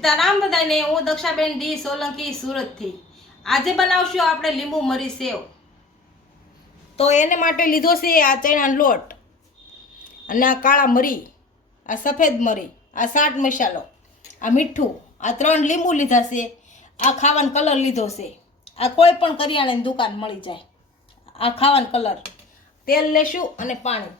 સીતારામ બધાને, હું દક્ષાબેન ડી સોલંકી સુરતથી. આજે બનાવશું આપણે લીંબુ મરી સેવ. તો એને માટે લીધો છે આ ચણાનો લોટ અને આ કાળા મરી, આ સફેદ મરી, આ ચાટ મસાલો, આ મીઠું, આ 3 લીંબુ લીધા છે, આ ખાવાનો કલર લીધો છે. આ કોઈ પણ કરિયાણાની દુકાન મળી જાય. આ ખાવાનો કલર, તેલ લેશું અને પાણી.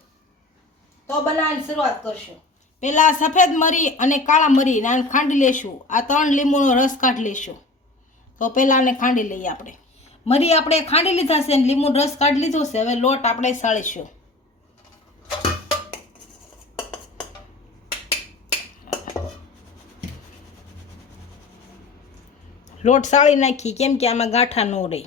તો બનાવવાની શરૂઆત કરશું. પહેલાં સફેદ મરી અને કાળા મરી આને ખાંડી લેશું. આ 3 લીંબુનો રસ કાઢી લેશું. તો પહેલાં આને ખાંડી લઈએ આપણે. મરી આપણે ખાંડી લીધા છે અને લીંબુનો રસ કાઢી લીધો છે. હવે લોટ આપણે સાળીશું. લોટ સાળી નાખી, કેમ કે આમાં ગાંઠા ન રહે.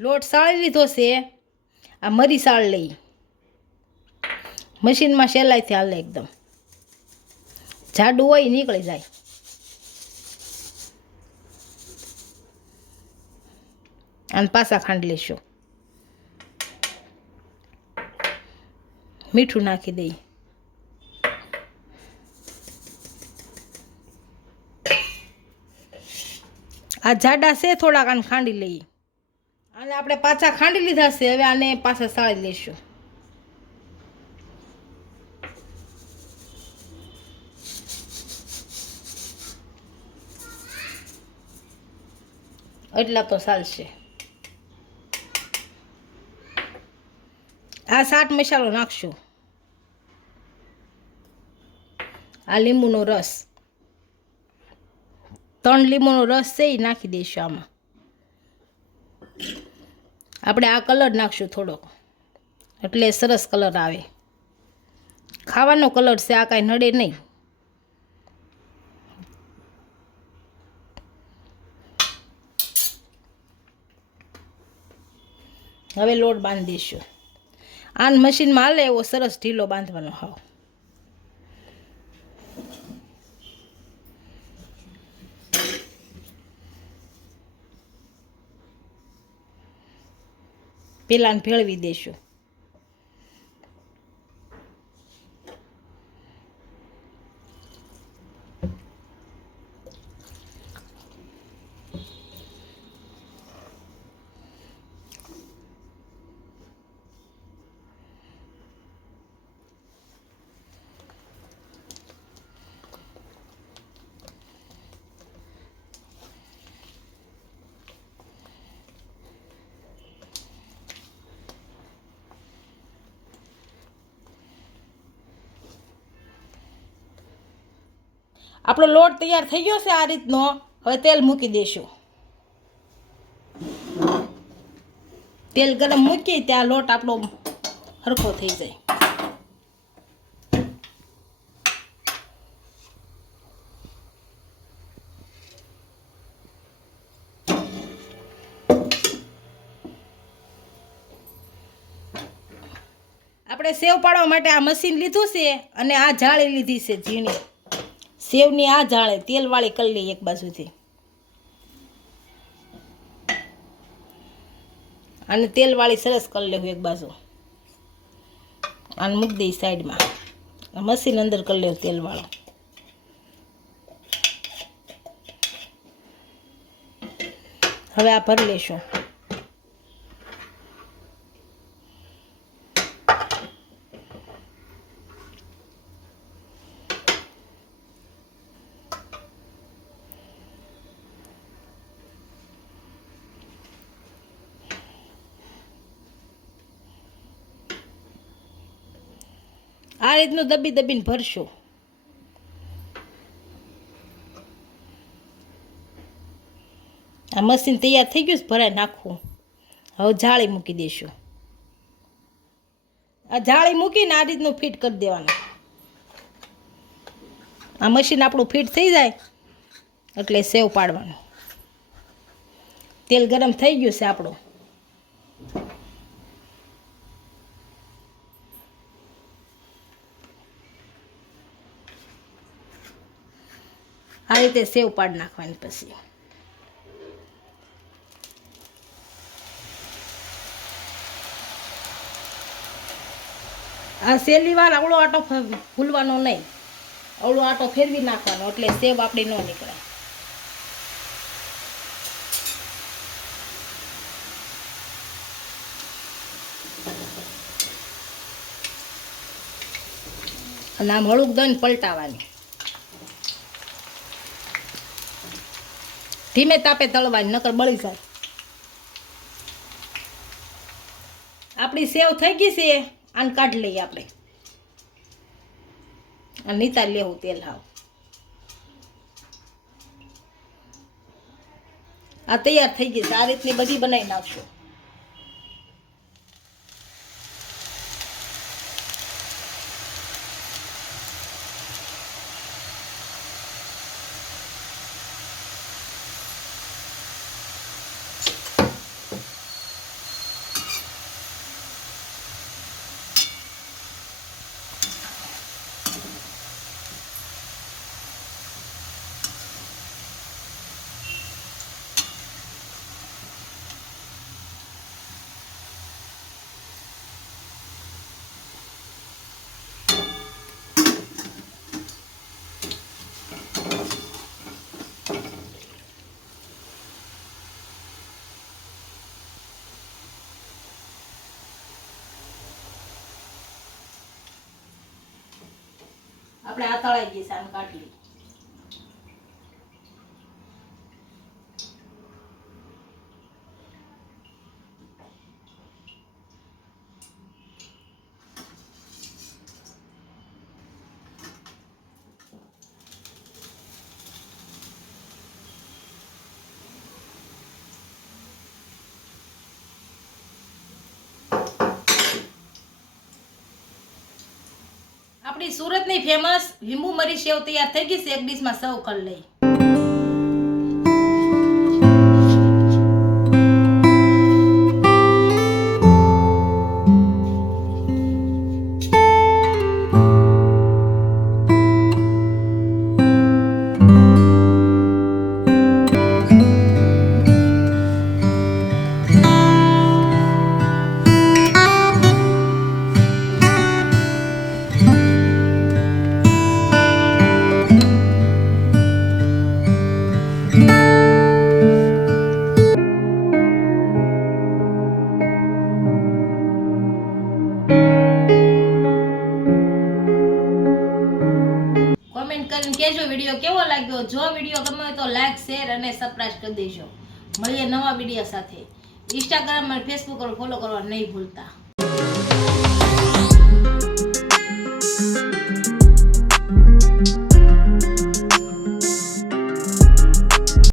લોટ સાળી લીધો છે. આ મરી સાળ લઈ, મશીનમાં સહેલાઈથી હાલે, એકદમ જાડું હોય નીકળી જાય. અને પાછા ખાંડી લઈશું. મીઠું નાખી દઈએ. આ જાડા છે થોડાક, આને ખાંડી લઈએ. આને આપણે પાછા ખાંડી લીધા છે. હવે આને પાછા સાળી લઈશું. એટલા તો ચાલશે. આ ચાટ મસાલો નાખશું. આ લીંબુનો રસ, 3 લીંબુનો રસ છે એ નાખી દઈશું આમાં. આપણે આ કલર નાખશું થોડોક, એટલે સરસ કલર આવે. ખાવાનો કલર છે, આ કાંઈ નડે નહીં. હવે લોટ બાંધી દઈશું. આન મશીનમાં હાલે એવો સરસ ઢીલો બાંધવાનો હાવ. પેલાને ભેળવી દઈશું. આપણો લોટ તૈયાર થઈ ગયો છે આ રીતનો. હવે તેલ મૂકી દઈશું. તેલ ગરમ મૂકી ત્યાં લોટ આપણો હરખો થઈ જાય. આપણે સેવ પાડવા માટે આ મશીન લીધું છે અને આ જાળી લીધી છે ઝીણી. સેવની આ જાળે તેલવાળી કરી લઈએ એક બાજુથી. અને તેલવાળી સરસ કરી લેવું એક બાજુ. આને મૂકી દઈ સાઈડમાં. મશીન અંદર કરી લેવું તેલવાળો. હવે આ ભરી લેશું. આ રીતનું દબી દબીને ભરશું. આ મશીન તૈયાર થઈ ગયું છે, ભરાઈ નાખવું. હવે જાળી મૂકી દઈશું. આ જાળી મૂકીને આ રીતનું ફિટ કરી દેવાનું. આ મશીન આપણું ફિટ થઈ જાય એટલે સેવ પાડવાનું. તેલ ગરમ થઈ ગયું છે આપણું. આ રીતે સેવ પાડી નાખવાની. પછી આ સેલી વાર આવડો આટો ભૂલવાનો નહીં, આવડો આટો ફેરવી નાખવાનો એટલે સેવ આપણી ન નીકળે. અને આમ હળુક દઈને પલટાવાની, ધીમે તાપે તળવાની નકર બળી જાય. આપણી સેવ થઈ ગઈ છે, આને કાઢી લઈએ આપણે અને નીતાર લેવું તેલ. હાવ આ તૈયાર થઈ ગઈ છે. આ રીતની બધી બનાવી નાખશું. આપણે આ તળાઈ ગઈ છે, આને કાઢી લઈએ. આપણી સુરતની ફેમસ લીંબુ મરી સેવ તૈયાર થઈ ગઈ છે. એક ડીશમાં સર્વ કરી લઈ. કોમેન્ટ કરીને કહેજો વિડીયો કેવો લાગ્યો. જો વિડીયો ગમે તો લાઈક, શેર અને સબસ્ક્રાઇબ કરી દેજો. મળીએ નવા વિડીયો સાથે. ઇન્સ્ટાગ્રામ અને ફેસબુક પર ફોલો કરવા નહીં ભૂલતા.